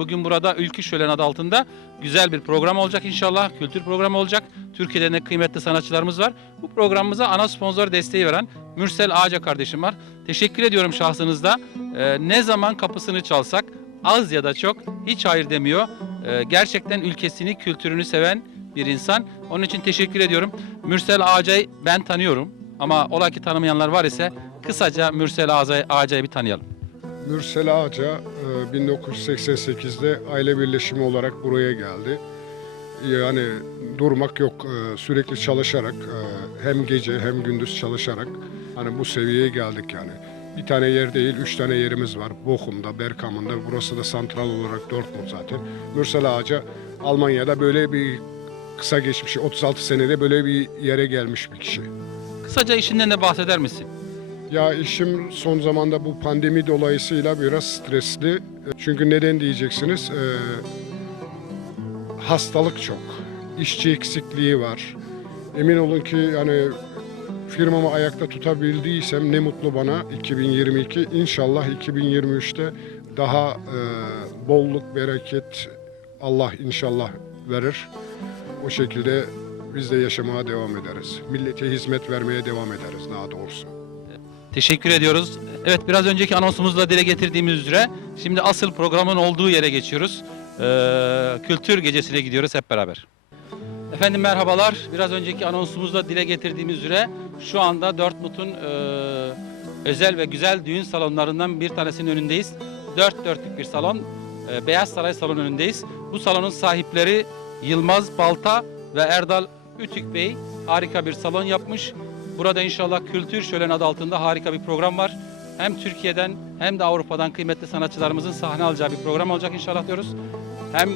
Bugün burada Ülkü Şölen adı altında güzel bir program olacak inşallah. Kültür programı olacak. Türkiye'de ne kıymetli sanatçılarımız var. Bu programımıza ana sponsor desteği veren Mürsel Ağaca kardeşim var. Teşekkür ediyorum şahsınızda. Ee, ne zaman kapısını çalsak az ya da çok hiç hayır demiyor. Ee, gerçekten ülkesini, kültürünü seven bir insan. Onun için teşekkür ediyorum. Mürsel Ağaca'yı ben tanıyorum. Ama ola ki tanımayanlar var ise kısaca Mürsel Ağaca- Ağaca'yı bir tanıyalım. Mürsel Ağaca e, 1988'de aile birleşimi olarak buraya geldi. Yani durmak yok. e, Sürekli çalışarak e, hem gece hem gündüz çalışarak hani bu seviyeye geldik yani. Bir tane yer değil, üç tane yerimiz var. Bochum'da, Berkam'ında, burası da santral olarak Dortmund zaten. Mürsel Ağaca Almanya'da böyle bir kısa geçmişi, 36 senede böyle bir yere gelmiş bir kişi. Kısaca işinden de bahseder misin? Ya işim son zamanda bu pandemi dolayısıyla biraz stresli. Çünkü neden diyeceksiniz? Ee, hastalık çok. İşçi eksikliği var. Emin olun ki yani firmamı ayakta tutabildiysem ne mutlu bana 2022. İnşallah 2023'te daha e, bolluk, bereket Allah inşallah verir. O şekilde biz de yaşamaya devam ederiz. Millete hizmet vermeye devam ederiz daha doğrusu. Teşekkür ediyoruz. Evet biraz önceki anonsumuzla dile getirdiğimiz üzere şimdi asıl programın olduğu yere geçiyoruz. Ee, kültür gecesine gidiyoruz hep beraber. Efendim merhabalar. Biraz önceki anonsumuzda dile getirdiğimiz üzere şu anda Dortmund'un e, özel ve güzel düğün salonlarından bir tanesinin önündeyiz. Dört dörtlük bir salon. E, Beyaz Saray salon önündeyiz. Bu salonun sahipleri Yılmaz Balta ve Erdal Ütük Bey harika bir salon yapmış. Burada inşallah Kültür Şölen adı altında harika bir program var. Hem Türkiye'den hem de Avrupa'dan kıymetli sanatçılarımızın sahne alacağı bir program olacak inşallah diyoruz. Hem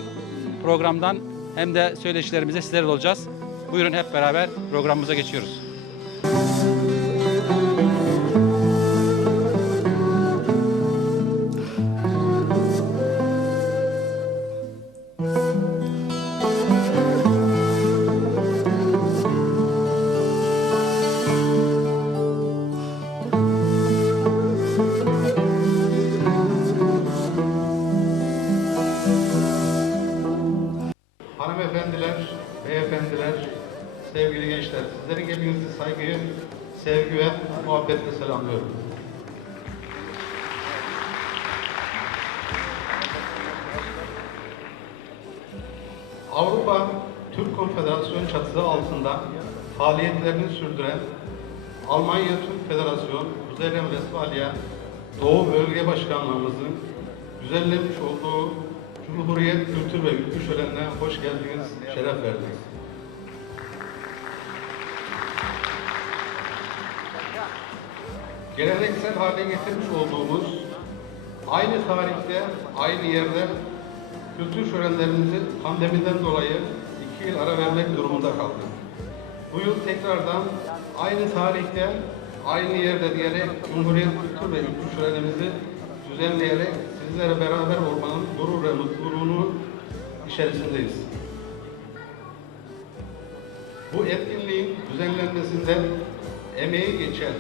programdan hem de söyleşilerimize sizlerle olacağız. Buyurun hep beraber programımıza geçiyoruz. Avrupa Türk Konfederasyonu çatısı altında faaliyetlerini sürdüren Almanya Türk Federasyon Kuzey Renvestfalya Doğu Bölge Başkanlığımızın düzenlemiş olduğu Cumhuriyet Kültür ve Ülkü Şölenine hoş geldiniz, şeref verdiniz. Geleneksel hale getirmiş olduğumuz aynı tarihte, aynı yerde kültür şölenlerimizi pandemiden dolayı iki yıl ara vermek durumunda kaldık. Bu yıl tekrardan aynı tarihte, aynı yerde diyerek Cumhuriyet Kültür ve Ülkü Şölenimizi düzenleyerek sizlere beraber olmanın gurur ve mutluluğunu içerisindeyiz. Bu etkinliğin düzenlenmesinde emeği geçen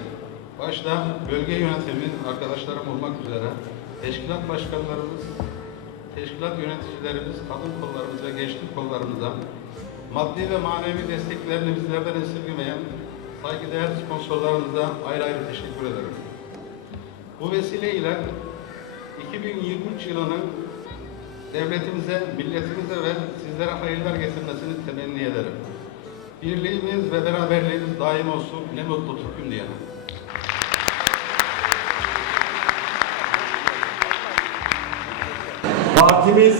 başta bölge yönetimi arkadaşlarım olmak üzere teşkilat başkanlarımız, teşkilat yöneticilerimiz, kadın kollarımız ve gençlik kollarımıza maddi ve manevi desteklerini bizlerden esirgemeyen saygıdeğer sponsorlarımıza ayrı ayrı teşekkür ederim. Bu vesileyle 2023 yılının devletimize, milletimize ve sizlere hayırlar getirmesini temenni ederim. Birliğimiz ve beraberliğimiz daim olsun. Ne mutlu Türk'üm diyene. Partimiz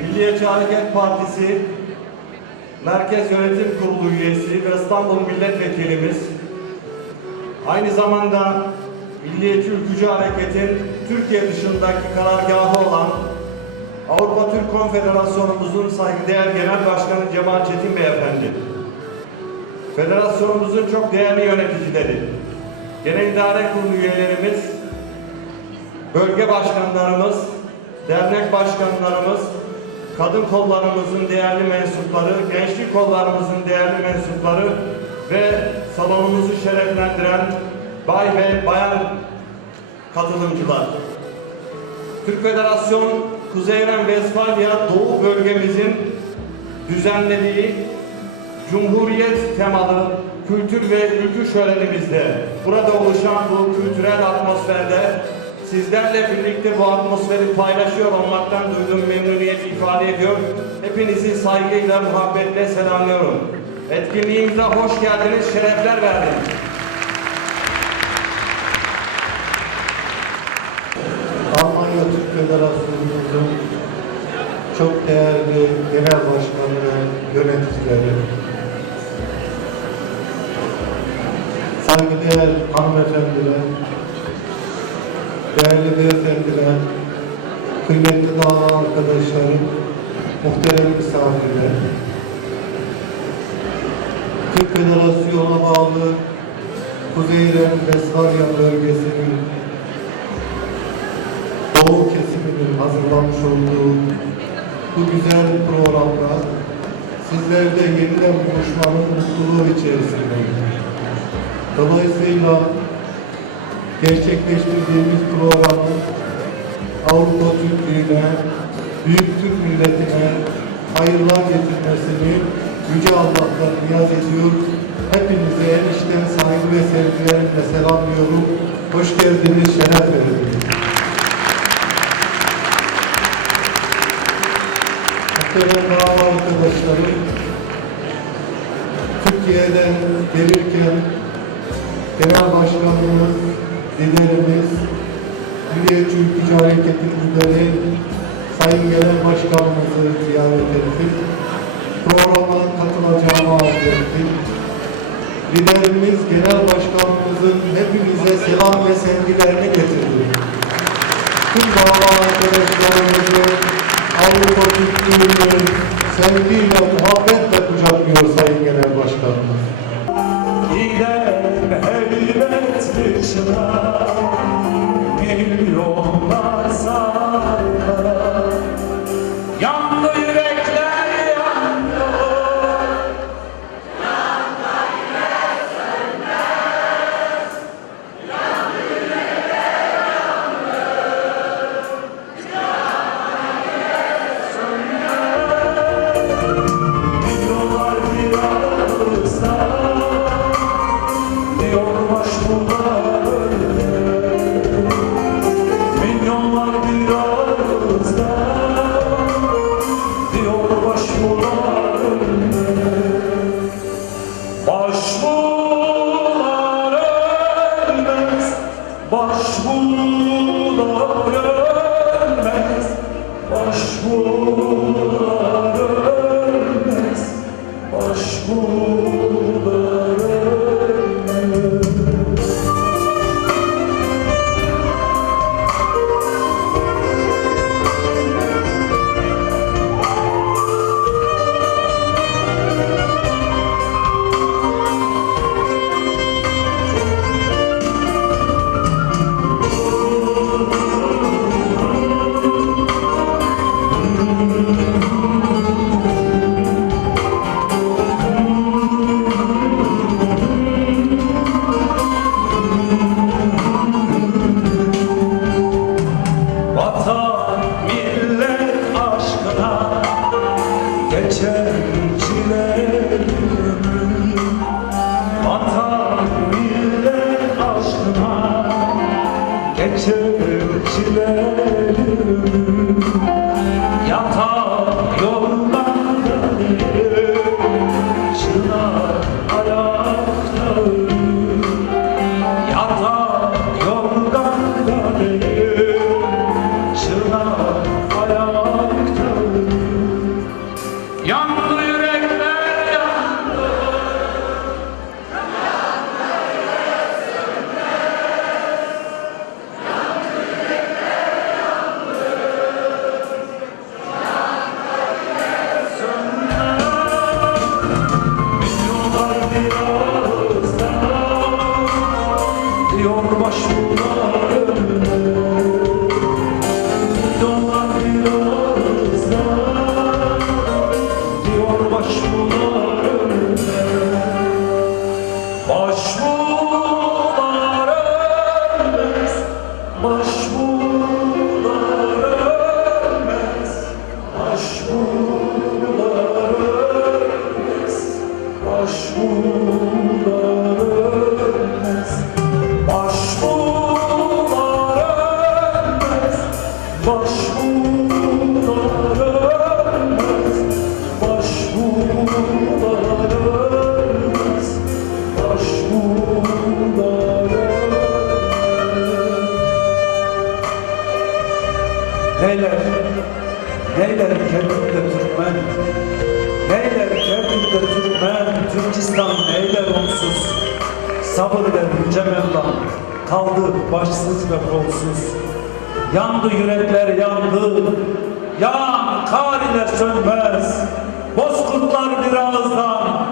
Milliyetçi Hareket Partisi Merkez Yönetim Kurulu üyesi ve İstanbul Milletvekilimiz aynı zamanda Milliyetçi Ülkücü Hareket'in Türkiye dışındaki karargahı olan Avrupa Türk Konfederasyonumuzun saygıdeğer Genel Başkanı Cemal Çetin Beyefendi, Federasyonumuzun çok değerli yöneticileri, Genel İdare Kurulu üyelerimiz, bölge başkanlarımız, dernek başkanlarımız, kadın kollarımızın değerli mensupları, gençlik kollarımızın değerli mensupları ve salonumuzu şereflendiren bay ve bayan katılımcılar. Türk Federasyon Kuzeyren Vesfalya Doğu bölgemizin düzenlediği Cumhuriyet temalı kültür ve ülkü şölenimizde burada oluşan bu kültürel atmosferde sizlerle birlikte bu atmosferi paylaşıyor olmaktan duyduğum memnuniyet ifade ediyor. Hepinizi saygıyla, muhabbetle selamlıyorum. Etkinliğimize hoş geldiniz, şerefler verdiniz. Almanya Türk Federasyonu'nun çok değerli genel başkanı ve yöneticileri, saygıdeğer hanımefendiler, değerli beyefendiler, kıymetli dava arkadaşlarım, muhterem misafirler, Türk Federasyonu'na bağlı Kuzeyren Vesfalya bölgesinin Doğu kesiminin hazırlamış olduğu bu güzel programda sizlerle yeniden buluşmanın mutluluğu içerisindeyim. Dolayısıyla gerçekleştirdiğimiz programın Avrupa Türklüğüne, Büyük Türk milletine hayırlar getirmesini Yüce Allah'tan niyaz ediyor. Hepinize en içten saygı ve sevgilerimle selamlıyorum. Hoş geldiniz, şeref verdiniz. Muhterem dava arkadaşlarım, Türkiye'den gelirken Genel Başkanımız, liderimiz, Milliyetçi Ülkücü Hareket'in lideri Sayın Genel Başkanımızı ziyaret ettik. Programa katılacağımı arz ettik. Liderimiz, Genel Başkanımızın hepimize selam ve sevgilerini getirdi. Tüm dava arkadaşlarımızı Avrupa Türklüğü'nü sevgiyle, muhabbetle kucaklıyor Sayın Genel Başkanımız. Dışına Milyonlar sarlara geçen Yandı yürekler yandı, yan kar ile sönmez. Bozkurtlar bir ağızdan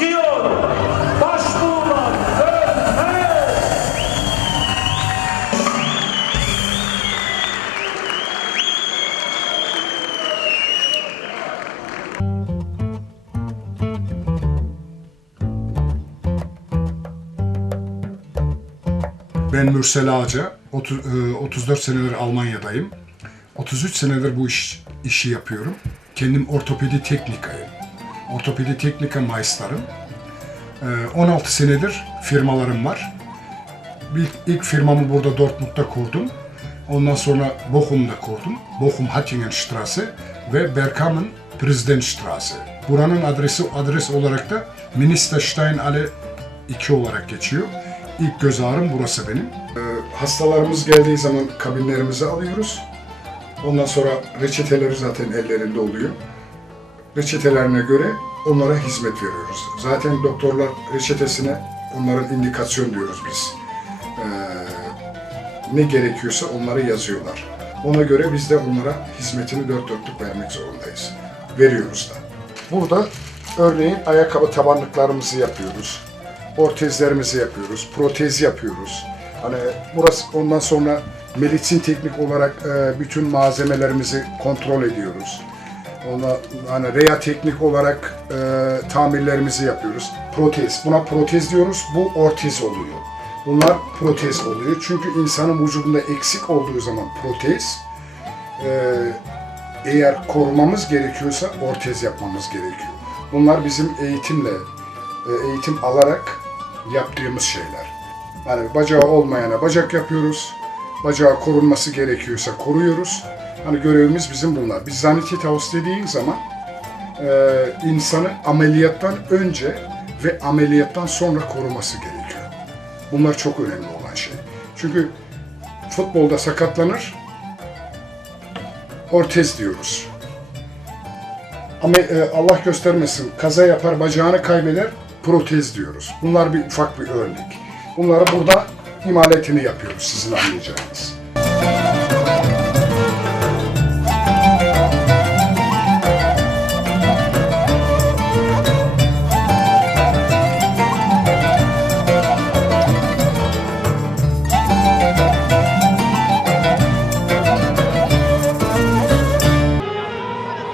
diyor, başbuğlar ölmez. Ben Mürsel Ağaca, 30, e, 34 senedir Almanya'dayım. 33 senedir bu iş, işi yapıyorum. Kendim ortopedi teknikayım. Ortopedi teknika maistarım. E, 16 senedir firmalarım var. İlk, ilk firmamı burada Dortmund'da kurdum. Ondan sonra Bochum'da kurdum. Bochum Hattingenstraße ve Bergkamen Präsidentstraße. Buranın adresi adres olarak da Ministersteinallee 2 olarak geçiyor. İlk göz ağrım burası benim. Ee, hastalarımız geldiği zaman kabinlerimize alıyoruz. Ondan sonra reçeteleri zaten ellerinde oluyor. Reçetelerine göre onlara hizmet veriyoruz. Zaten doktorlar reçetesine onların indikasyon diyoruz biz. Ee, ne gerekiyorsa onları yazıyorlar. Ona göre biz de onlara hizmetini dört dörtlük vermek zorundayız. Veriyoruz da. Burada örneğin ayakkabı tabanlıklarımızı yapıyoruz. Ortezlerimizi yapıyoruz. Protez yapıyoruz. Hani burası ondan sonra medicin teknik olarak e, bütün malzemelerimizi kontrol ediyoruz. Ona hani reya teknik olarak e, tamirlerimizi yapıyoruz. Protez. Buna protez diyoruz. Bu ortez oluyor. Bunlar protez oluyor. Çünkü insanın vücudunda eksik olduğu zaman protez e, eğer korumamız gerekiyorsa ortez yapmamız gerekiyor. Bunlar bizim eğitimle, e, eğitim alarak yaptığımız şeyler. Yani bacağı olmayana bacak yapıyoruz. Bacağı korunması gerekiyorsa koruyoruz. Hani görevimiz bizim bunlar. Biz Sanitätshaus dediğin zaman e, insanı ameliyattan önce ve ameliyattan sonra koruması gerekiyor. Bunlar çok önemli olan şey. Çünkü futbolda sakatlanır, ortez diyoruz. Ama e, Allah göstermesin kaza yapar bacağını kaybeder protez diyoruz. Bunlar bir ufak bir örnek. Bunları burada imaletini yapıyoruz sizin anlayacağınız.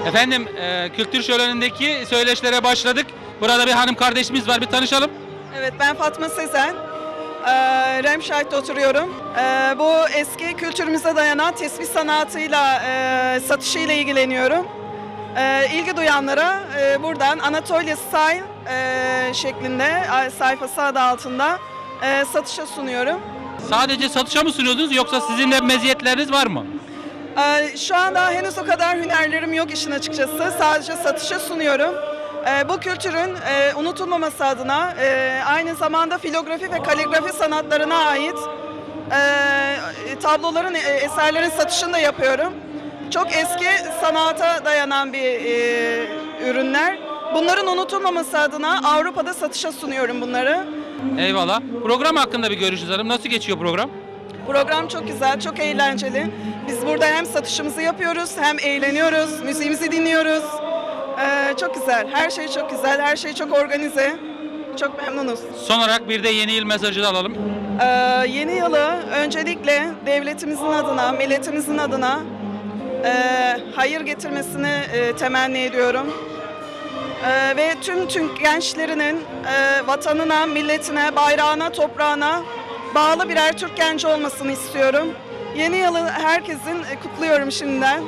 Efendim e, kültür şölenindeki söyleşilere başladık. Burada bir hanım kardeşimiz var bir tanışalım. Evet ben Fatma Sezen. Ee, Remşahit'te oturuyorum. Ee, bu eski kültürümüze dayanan tesbih sanatıyla, e, satışıyla ilgileniyorum. Ee, ilgi duyanlara e, buradan Anatolia Style e, şeklinde sayfası adı altında e, satışa sunuyorum. Sadece satışa mı sunuyordunuz yoksa sizin de meziyetleriniz var mı? Ee, Şu anda henüz o kadar hünerlerim yok işin açıkçası. Sadece satışa sunuyorum. Ee, Bu kültürün e, unutulmaması adına e, aynı zamanda filografi ve kaligrafi sanatlarına ait e, tabloların, e, eserlerin satışını da yapıyorum. Çok eski sanata dayanan bir e, ürünler. Bunların unutulmaması adına Avrupa'da satışa sunuyorum bunları. Eyvallah. Program hakkında bir görüşünüz alalım. Nasıl geçiyor program? Program çok güzel, çok eğlenceli. Biz burada hem satışımızı yapıyoruz, hem eğleniyoruz, müziğimizi dinliyoruz. Ee, çok güzel, her şey çok güzel, her şey çok organize. Çok memnunuz. Son olarak bir de yeni yıl mesajı da alalım. Ee, yeni yılı öncelikle devletimizin adına, milletimizin adına e, hayır getirmesini e, temenni ediyorum. Ee, ve tüm tüm gençlerinin e, vatanına, milletine, bayrağına, toprağına bağlı birer Türk genci olmasını istiyorum. Yeni yılı herkesin e, kutluyorum şimdiden.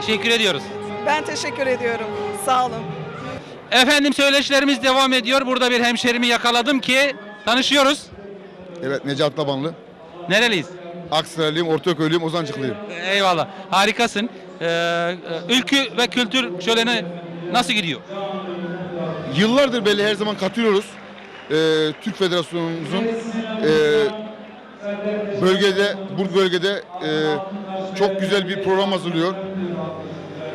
Teşekkür ediyoruz. Ben teşekkür ediyorum. Sağ olun. Efendim söyleşilerimiz devam ediyor. Burada bir hemşerimi yakaladım ki tanışıyoruz. Evet Necat Tabanlı. Nereliyiz? Aksaraylıyım, Ortaköy'lüyüm, Ozancıklıyım. Eyvallah. Harikasın. Ee, e, ülkü ve kültür şöleni nasıl gidiyor? Yıllardır belli her zaman katılıyoruz. Ee, Türk Federasyonumuzun e, bölgede, bu bölgede e, çok güzel bir program hazırlıyor.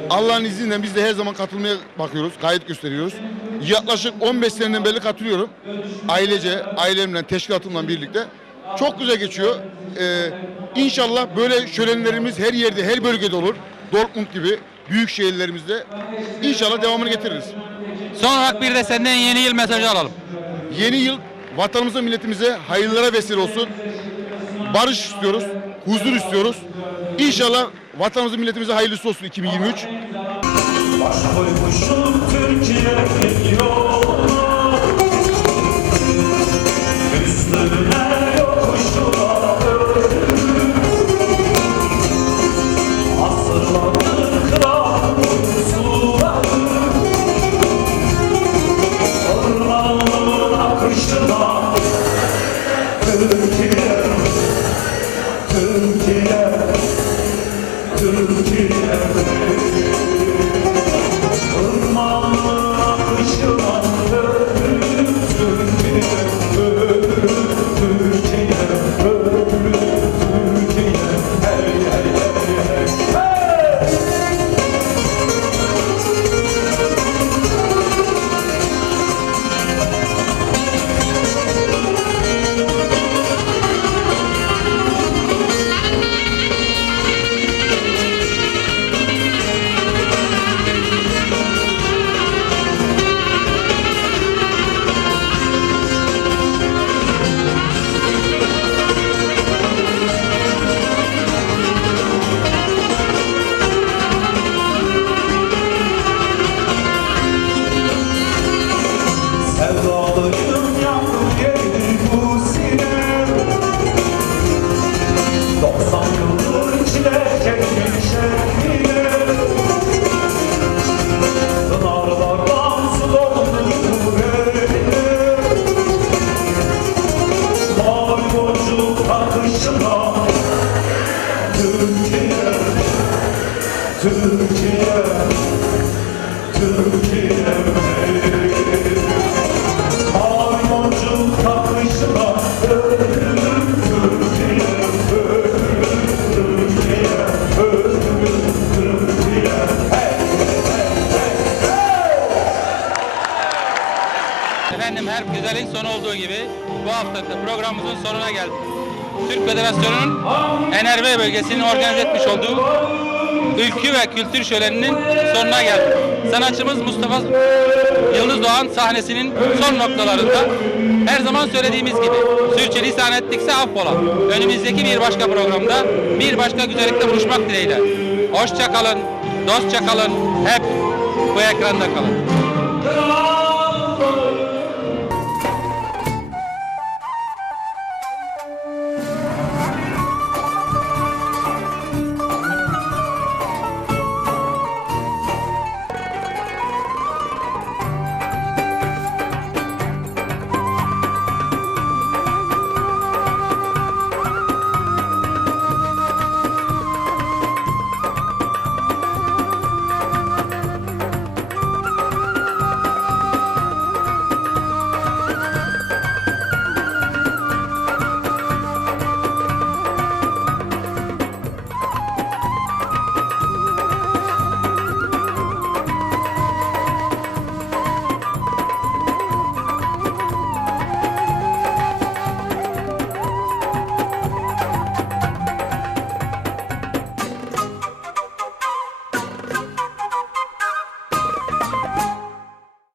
Allah'ın izniyle biz de her zaman katılmaya bakıyoruz, gayet gösteriyoruz. Yaklaşık 15 seneden beri katılıyorum. Ailece, ailemle, teşkilatımla birlikte. Çok güzel geçiyor. Ee, inşallah böyle şölenlerimiz her yerde, her bölgede olur. Dortmund gibi büyük şehirlerimizde inşallah devamını getiririz. Son olarak bir de senden yeni yıl mesajı alalım. Yeni yıl vatanımıza, milletimize hayırlara vesile olsun. Barış istiyoruz, huzur istiyoruz. İnşallah vatanımıza, milletimize hayırlısı olsun 2023. Baş koymuşum Türkiye Türkiye Türkiye Türkiye Mavi boncuk takışına ölüm Türkiye, ölüm Türkiye, ölüm Türkiye. Hey, hey, hey! Efendim her güzelin sonu olduğu gibi bu hafta da programımızın sonuna geldik. Türk Federasyonu'nun NRV bölgesinin organize etmiş olduğu ülkü ve kültür şöleninin sonuna geldik. Sanatçımız Mustafa Yıldız Doğan sahnesinin son noktalarında her zaman söylediğimiz gibi sürçülisan ettikse affola. Önümüzdeki bir başka programda bir başka güzellikle buluşmak dileğiyle. Hoşça kalın, dostça kalın, hep bu ekranda kalın.